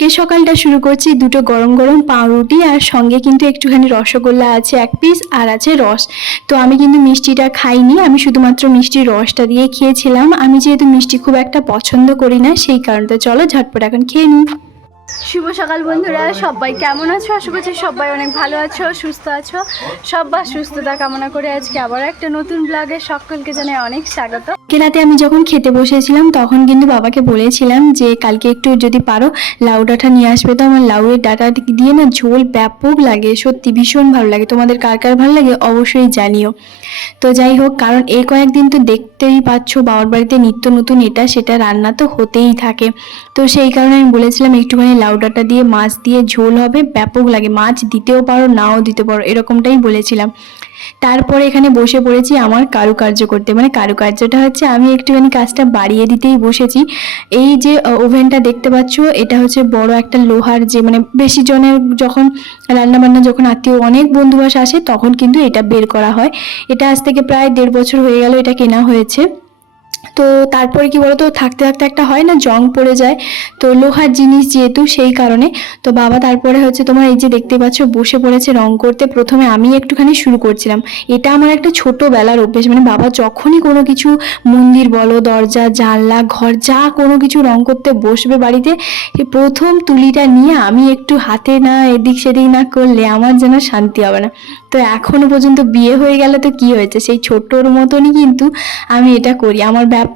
আজকে সকালটা শুরু করছি দুটো গরম গরম পাউরুটি আর সঙ্গে কিন্তু একটুখানি রসগোল্লা আছে এক পিস আর আছে রস। তো আমি কিন্তু মিষ্টিটা খাইনি, আমি শুধুমাত্র মিষ্টির রসটা দিয়ে খেয়েছিলাম। আমি যেহেতু মিষ্টি খুব একটা পছন্দ করি না সেই কারণে চলো ঝটপট এখন খেয়ে নিই। শুভ সকাল বন্ধুরা, সবাই কেমন আছো? আশা করছি সবাই অনেক ভালো আছো, সুস্থ আছো। সবার সুস্থতা কামনা করে আজকে আবার একটা নতুন ব্লগে সকলকে জানাই অনেক স্বাগত। রাতে আমি যখন খেতে বসেছিলাম তখন কিন্তু বাবাকে বলেছিলাম যে কালকে একটু যদি পারো লাউ ডাঁটা নিয়ে আসবে। তো আমার লাউয়ের ডাঁটা দিয়ে না ঝোল ব্যাপক লাগে, সত্যি ভীষণ ভালো লাগে। তোমাদের কার কার ভালো লাগে অবশ্যই জানিও। তো যাই হোক, কারণ এই কয়েকদিন তো দেখতেই পাচ্ছ বাবার বাড়িতে নিত্য নতুন এটা সেটা রান্না তো হতেই থাকে। তো সেই কারণে আমি বলেছিলাম একটুখানি লাউ ডাঁটা দিয়ে মাছ দিয়ে ঝোল হবে, ব্যাপক লাগে। মাছ দিতেও পারো নাও দিতে পারো, এরকমটাই বলেছিলাম। তারপরে এখানে বসে পড়েছি আমার কারুকার্য করতে। মানে কারুকার্যটা হচ্ছে আমি একটুখানি কাজটা বাড়িয়ে দিতেই বসেছি। এই যে ওভেনটা দেখতে পাচ্ছ, এটা হচ্ছে বড় একটা লোহার, যে মানে বেশি জনের যখন রান্না বান্না, যখন আত্মীয় অনেক বন্ধুবাস আসে তখন কিন্তু এটা বের করা হয়। এটা আজ থেকে প্রায় 1.5 বছর হয়ে গেল এটা কেনা হয়েছে। তো তারপরে কি বলতো, থাকতে থাকতে একটা হয় না, জং পড়ে যায়। তো লোহার জিনিস যেহেতু সেই কারণে তো বাবা তারপরে হচ্ছে তোমার এই যে দেখতে পাচ্ছ বসে পড়েছে রং করতে। প্রথমে আমি একটুখানি শুরু করছিলাম। এটা আমার একটা ছোটবেলার অভ্যেস, মানে বাবা যখনই কোনো কিছু, মন্দির বলো, দরজা জানলা ঘর যা কোনো কিছু রং করতে বসবে বাড়িতে, প্রথম তুলিটা নিয়ে আমি একটু হাতে না এদিক সেদিক না করলে আমার যেন শান্তি হবে না। তো এখনো পর্যন্ত বিয়ে হয়ে গেলে তো কি হয়েছে, সেই ছোট্টর মতনই কিন্তু আমি এটা করি। আমার ব্যাপক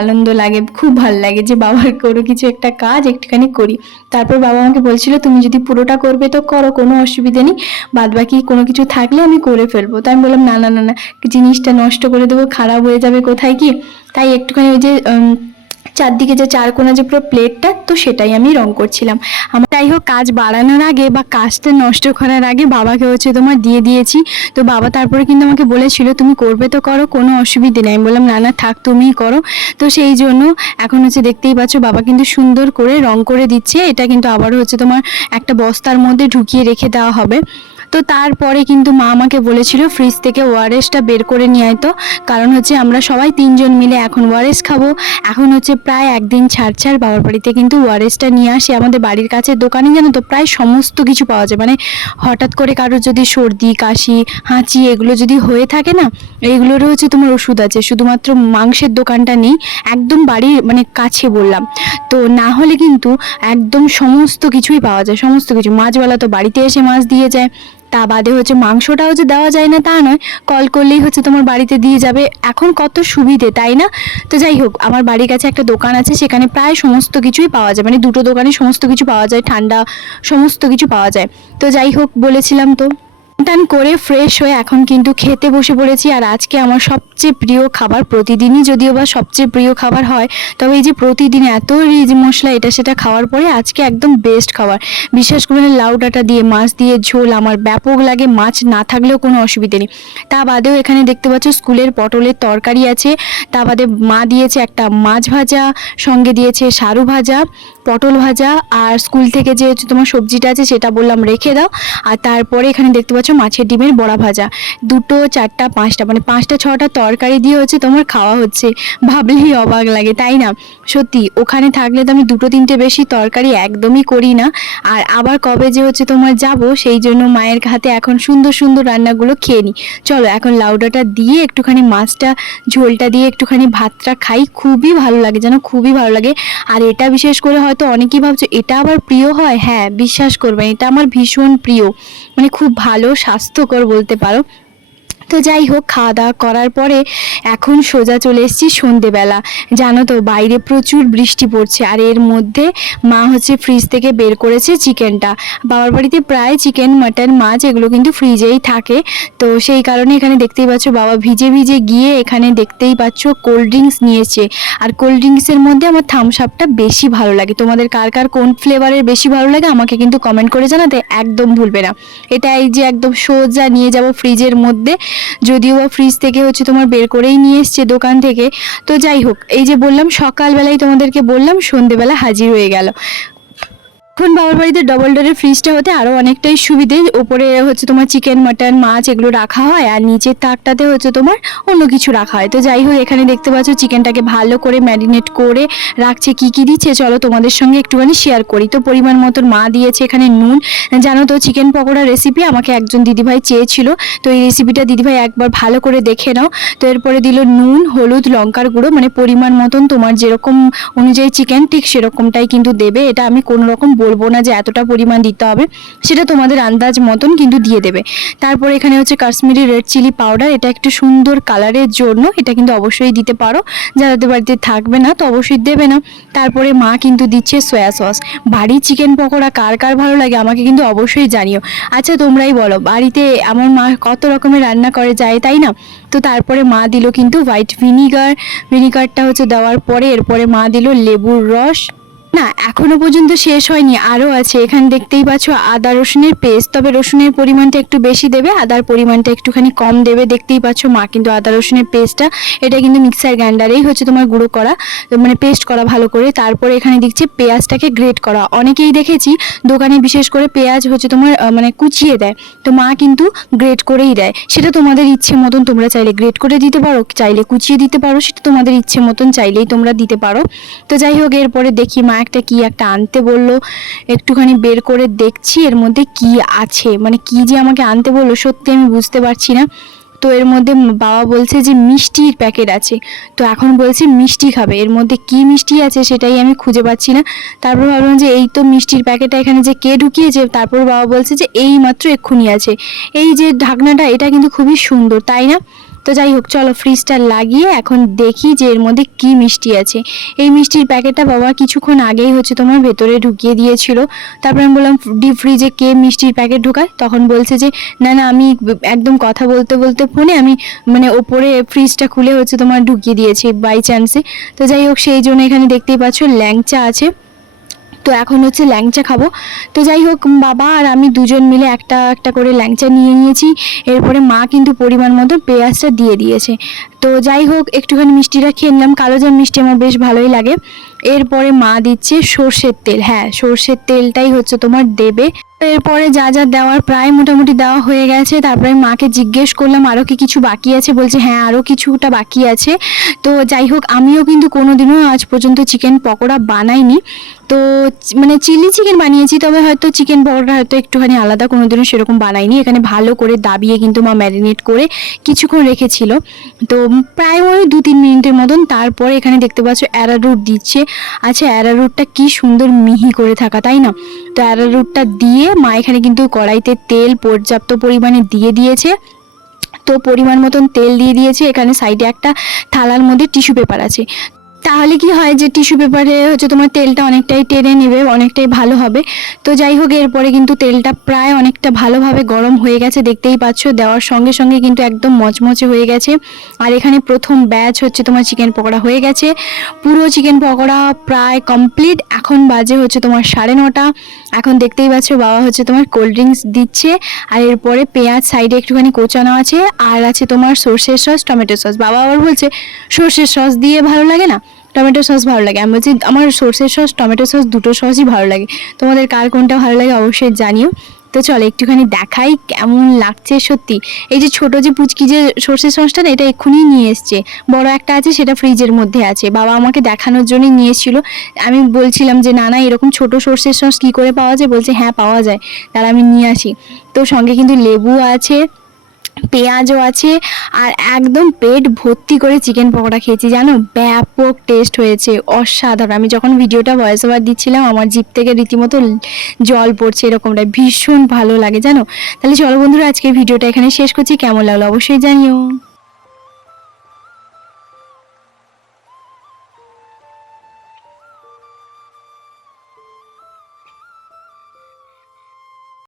আনন্দ লাগে, খুব ভালো লাগে যে বাবার কোনো কিছু একটা কাজ একটুখানি করি। তারপর বাবা আমাকে বলছিল তুমি যদি পুরোটা করবে তো করো, কোনো অসুবিধা নেই, বাদ বাকি কোনো কিছু থাকলে আমি করে ফেলবো। তাই আমি বললাম না না না না, জিনিসটা নষ্ট করে দেবো, খারাপ হয়ে যাবে কোথায় কি। তাই একটুখানি ওই যে চারদিকে যে চারকোনা যে পুরো প্লেটটা, তো সেটাই আমি রং করছিলাম। আমার যাই হোক, কাজ বাড়ানোর আগে বা কাজটা নষ্ট করার আগে বাবাকে হচ্ছে তোমার দিয়ে দিয়েছি। তো বাবা তারপরে কিন্তু আমাকে বলেছিল তুমি করবে তো করো, কোনো অসুবিধে নেই। আমি বললাম না না থাক, তুমিই করো। তো সেই জন্য এখন হচ্ছে দেখতেই পাচ্ছ বাবা কিন্তু সুন্দর করে রং করে দিচ্ছে। এটা কিন্তু আবার হচ্ছে তোমার একটা বস্তার মধ্যে ঢুকিয়ে রেখে দেওয়া হবে। তো তারপরে কিন্তু মা আমাকে বলেছিল ফ্রিজ থেকে ওআরএসটা বের করে নিয়ে আয়। তো কারণ হচ্ছে আমরা সবাই 3 জন মিলে এখন ওআরএস খাবো। এখন হচ্ছে প্রায় একদিন ছাড় ছাড় বাবার বাড়িতে কিন্তু ওআরএসটা নিয়ে আসে। আমাদের বাড়ির কাছে দোকানে জানো তো প্রায় সমস্ত কিছু পাওয়া যায়। মানে হঠাৎ করে কারোর যদি সর্দি কাশি হাঁচি এগুলো যদি হয়ে থাকে না, এইগুলোরও হচ্ছে তোমার ওষুধ আছে। শুধুমাত্র মাংসের দোকানটা নেই, একদম বাড়ির মানে কাছে বললাম। তো না হলে কিন্তু একদম সমস্ত কিছুই পাওয়া যায়, সমস্ত কিছু। মাছওয়ালা তো বাড়িতে এসে মাছ দিয়ে যায়। তা বাদে হচ্ছে মাংসটাও যে দেওয়া যায় না তা নয়, কল করলেই হচ্ছে তোমার বাড়িতে দিয়ে যাবে। এখন কত সুবিধে, তাই না? তো যাই হোক, আমার বাড়ির কাছে একটা দোকান আছে, সেখানে প্রায় সমস্ত কিছুই পাওয়া যায়। মানে দুটো দোকানে সমস্ত কিছু পাওয়া যায়, ঠান্ডা সমস্ত কিছু পাওয়া যায়। তো যাই হোক, বলেছিলাম তো টান করে ফ্রেশ হয়ে এখন কিন্তু খেতে বসে পড়েছি। আর আজকে আমার সবচেয়ে প্রিয় খাবার, প্রতিদিনই যদিও বা সবচেয়ে প্রিয় খাবার হয়, তবে এই যে প্রতিদিন এত রিচ মশলা এটা সেটা খাওয়ার পরে আজকে একদম বেস্ট খাবার। বিশেষ করে লাউ ডাঁটা দিয়ে মাছ দিয়ে ঝোল আমার ব্যাপক লাগে, মাছ না থাকলেও কোনো অসুবিধে নেই। তা বাদেও এখানে দেখতে পাচ্ছ স্কুলের পটলের তরকারি আছে। তা বাদে মা দিয়েছে একটা মাছ ভাজা, সঙ্গে দিয়েছে সারু ভাজা, পটল ভাজা, আর স্কুল থেকে যে তোমার সবজিটা আছে সেটা বললাম রেখে দাও। আর তারপরে এখানে দেখতে পাচ্ছ মাছের ডিমের বড়া ভাজা। 2, 4, 5টা মানে 5টা 6টা তরকারি দিয়ে হচ্ছে তোমার খাওয়া হচ্ছে। ভাবলেই অবাক লাগে, তাই না? সত্যি ওখানে থাকলে তো আমি 2, 3টে বেশি তরকারি একদমই করি না। আর আবার কবে যে হচ্ছে তোমার যাব, সেই জন্য মায়ের হাতে এখন সুন্দর সুন্দর রান্নাগুলো খেয়ে নিই। চলো এখন লাউ ডাঁটা দিয়ে একটুখানি মাছটা ঝোলটা দিয়ে একটুখানি ভাতটা খাই, খুবই ভালো লাগে যেন, খুবই ভালো লাগে। আর এটা বিশেষ করে হয়তো অনেকেই ভাবছো এটা আবার প্রিয় হয়, হ্যাঁ বিশ্বাস করবেন এটা আমার ভীষণ প্রিয়, মানে খুব ভালো স্বাস্থ্যকর বলতে পারো। তো যাই হোক, খাওয়া দাওয়া করার পরে এখন সোজা চলে এসেছি সন্ধেবেলা। জানো তো বাইরে প্রচুর বৃষ্টি পড়ছে, আর এর মধ্যে মা হচ্ছে ফ্রিজ থেকে বের করেছে চিকেনটা। বাবার বাড়িতে প্রায় চিকেন মাটন মাছ এগুলো কিন্তু ফ্রিজেই থাকে। তো সেই কারণে এখানে দেখতেই পাচ্ছ বাবা ভিজে ভিজে গিয়ে এখানে দেখতেই পাচ্ছ কোল্ড ড্রিঙ্কস নিয়েছে। আর কোল্ড ড্রিঙ্কসের মধ্যে আমার থামস আপটা বেশি ভালো লাগে। তোমাদের কার কার কোন ফ্লেভারের বেশি ভালো লাগে আমাকে কিন্তু কমেন্ট করে জানাতে একদম ভুলবে না। এটা এই যে একদম সোজা নিয়ে যাব ফ্রিজের মধ্যে, যদিও বা ফ্রিজ থেকে হচ্ছে তোমার বের করেই নিয়ে এসছে দোকান থেকে। তো যাই হোক, এই যে বললাম সকালবেলায় তোমাদেরকে বললাম, সন্ধেবেলা হাজির হয়ে গেল। এখন বাবার বাড়িতে ডবল ডোরের ফ্রিজটা হতে আরও অনেকটাই সুবিধে। ওপরে হচ্ছে তোমার চিকেন মাটন মাছ এগুলো রাখা হয়, আর নিচের তাকটাতে হচ্ছে তোমার অন্য কিছু রাখা হয়। তো যাই হোক, এখানে দেখতে পাচ্ছ চিকেনটাকে ভালো করে ম্যারিনেট করে রাখছে। কি কি দিচ্ছে চলো তোমাদের সঙ্গে একটুখানি শেয়ার করি। তো পরিমাণ মতন মা দিয়েছে এখানে নুন। জানো তো চিকেন পকোড়া রেসিপি আমাকে একজন দিদিভাই চেয়েছিল, তো এই রেসিপিটা দিদিভাই একবার ভালো করে দেখে নাও। তো এরপরে দিল নুন, হলুদ, লঙ্কার গুঁড়ো, মানে পরিমাণ মতন তোমার যেরকম অনুযায়ী চিকেন ঠিক সেরকমটাই কিন্তু দেবে। এটা আমি কোনো রকম বলবো না যে এতটা পরিমাণ দিতে হবে, সেটা তোমাদের আন্দাজ মতন কিন্তু দিয়ে দেবে। তারপর এখানে হচ্ছে কাশ্মীরি রেড চিলি পাউডার, এটা একটু সুন্দর কালারের জন্য, এটা কিন্তু অবশ্যই দিতে পারো, যাদের বাড়িতে থাকবে না তো অবশ্যই দেবে না। তারপরে মা কিন্তু দিচ্ছে সয়া সস। বাড়ির চিকেন পকোড়া কার কার ভালো লাগে আমাকে কিন্তু অবশ্যই জানিও। আচ্ছা তোমরাই বলো, বাড়িতে আমার মা কত রকমের রান্না করে যায় তাই না। তো তারপরে মা দিল কিন্তু হোয়াইট ভিনিগারটা হচ্ছে দেওয়ার পরে এরপরে মা দিল লেবুর রস। না এখনো পর্যন্ত শেষ হয়নি, আরও আছে। এখানে দেখতেই পাচ্ছ আদা রসুনের পেস্ট, তবে রসুনের পরিমাণটা একটু বেশি দেবে, আদার পরিমাণটা একটুখানি কম দেবে। দেখতেই পাচ্ছ মা কিন্তু আদা রসুনের পেস্টটা, এটা কিন্তু মিক্সার গ্রাইন্ডারেই হচ্ছে তোমার গুঁড়ো করা, মানে পেস্ট করা ভালো করে। তারপরে এখানে দেখছি পেঁয়াজটাকে গ্রেট করা। অনেকেই দেখেছি দোকানে বিশেষ করে পেঁয়াজ হচ্ছে তোমার মানে কুচিয়ে দেয়, তো মা কিন্তু গ্রেট করেই দেয়। সেটা তোমাদের ইচ্ছে মতন, তোমরা চাইলে গ্রেট করে দিতে পারো, চাইলে কুচিয়ে দিতে পারো, সেটা তোমাদের ইচ্ছে মতন চাইলেই তোমরা দিতে পারো। তো যাই হোক, এরপরে দেখি মা কি একটা আনতে বললো, একটুখানি বের করে দেখছি এর মধ্যে কি আছে, মানে কি যে আমাকে আনতে বললো সত্যি আমি বুঝতে পারছি না। তো এর মধ্যে বাবা বলছে যে মিষ্টির প্যাকেট আছে, তো এখন বলছে মিষ্টি খাবে, এর মধ্যে কি মিষ্টি আছে সেটাই আমি খুঁজে পাচ্ছি না। তারপর ভাবলাম যে এই তো মিষ্টির প্যাকেটটা এখানে যে কে ঢুকিয়েছে, তারপর বাবা বলছে যে এই মাত্র এক্ষুনি আছে। এই যে ঢাকনাটা, এটা কিন্তু খুবই সুন্দর তাই না। তো যাই হোক চলো ফ্রিজটা লাগিয়ে এখন দেখি যে এর মধ্যে কি মিষ্টি আছে। এই মিষ্টির প্যাকেটটা বাবা কিছুক্ষণ আগেই হচ্ছে তোমার ভেতরে ঢুকিয়ে দিয়েছিল। তারপর আমি বললাম ডিপ ফ্রিজে কে মিষ্টির প্যাকেট ঢোকায়, তখন বলছে যে না না আমি একদম কথা বলতে বলতে ফোনে আমি মানে ওপরে ফ্রিজটা খুলে হচ্ছে তোমার ঢুকিয়ে দিয়েছি বাই চান্সে। তো যাই হোক সেই জন্য এখানে দেখতেই পাচ্ছ ল্যাংচা আছে, তো এখন হচ্ছে ল্যাংচা খাবো। তো যাই হোক বাবা আর আমি দুজন মিলে একটা একটা করে ল্যাংচা নিয়ে নিয়েছি। এরপরে মা কিন্তু পরিমাণ মতো পেঁয়াজটা দিয়ে দিয়েছে। তো যাই হোক একটুখানি মিষ্টিটা খেয়ে নিলাম, কালোজাম মিষ্টি আমার বেশ ভালোই লাগে। এরপরে মা দিচ্ছে সর্ষের তেল, হ্যাঁ সর্ষের তেলটাই হচ্ছে তোমার দেবে। এরপরে যা যা দেওয়ার প্রায় মোটামুটি দেওয়া হয়ে গেছে। তারপরে মাকে জিজ্ঞেস করলাম আরও কি কিছু বাকি আছে, বলছে হ্যাঁ আরও কিছুটা বাকি আছে। তো যাই হোক আমিও কিন্তু কোনোদিনও আজ পর্যন্ত চিকেন পকোড়া বানাইনি, তো মানে চিলি চিকেন বানিয়েছি, তবে হয়তো চিকেন পকোড়া হয়তো একটুখানি আলাদা, কোনোদিনও সেরকম বানাইনি। এখানে ভালো করে দাবিয়ে কিন্তু মা ম্যারিনেট করে কিছুক্ষণ রেখেছিল, তো প্রায় ওই 2-3 মিনিটের মতন। তারপরে এখানে দেখতে পাচ্ছ অ্যারারুট দিচ্ছে। আচ্ছা অ্যারারুটটা কি সুন্দর মিহি করে থাকা তাই না। তো অ্যারারুটটা দিয়ে মা এখানে কিন্তু কড়াইতে তেল পর্যাপ্ত পরিমাণে দিয়ে দিয়েছে। তো পরিমাণ মতন তেল দিয়ে দিয়েছে। এখানে সাইডে একটা থালার মধ্যে টিস্যু পেপার আছে, তাহলে কি হয় যে টিস্যু পেপারে হচ্ছে তোমার তেলটা অনেকটাই টেনে নেবে, অনেকটাই ভালো হবে। তো যাই হোক এরপরে কিন্তু তেলটা প্রায় অনেকটা ভালোভাবে গরম হয়ে গেছে, দেখতেই পাচ্ছ দেওয়ার সঙ্গে সঙ্গে কিন্তু একদম মচমচে হয়ে গেছে। আর এখানে প্রথম ব্যাচ হচ্ছে তোমার চিকেন পকোড়া হয়ে গেছে, পুরো চিকেন পকোড়া প্রায় কমপ্লিট। এখন বাজে হচ্ছে তোমার 9:30। এখন দেখতেই পাচ্ছ বাবা হচ্ছে তোমার কোল্ড ড্রিঙ্কস দিচ্ছে, আর এরপরে পেঁয়াজ সাইডে একটুখানি কোচানো আছে, আর আছে তোমার সর্ষের সস টমেটো সস। বাবা আবার বলছে সর্ষের সস দিয়ে ভালো লাগে না, টমেটো সস ভালো লাগে। আমি বলছি আমার সর্ষের সস টমেটো সস দুটো সসই ভালো লাগে, তোমাদের কার কোনটা ভালো লাগে অবশ্যই জানিও। তো চলো একটুখানি দেখাই কেমন লাগছে সত্যি। এই যে ছোট যে পুচকি যে সর্ষের সসটা না, এটা এক্ষুনি নিয়ে এসছে, বড় একটা আছে সেটা ফ্রিজের মধ্যে আছে, বাবা আমাকে দেখানোর জন্যই নিয়ে এসেছিলো। আমি বলছিলাম যে না না এরকম ছোট সর্ষের সস কী করে পাওয়া যায়, বলছে হ্যাঁ পাওয়া যায়, তাহলে আমি নিয়ে আসি। তো সঙ্গে কিন্তু লেবু আছে, পেঁয়াজও আছে, আর একদম পেট ভর্তি করে চিকেন পকোড়া খেয়েছি জানো, ব্যাপক টেস্ট হয়েছে, অসাধারণ। আমি যখন ভিডিওটা ভয়েস ওভার দিচ্ছিলাম আমার জিভ থেকে রীতিমতো জল পড়ছে, এরকমটা ভীষণ ভালো লাগে জানো। তাহলে চলো বন্ধুরা আজকে ভিডিওটা এখানে শেষ করছি, কেমন লাগলো অবশ্যই জানিও।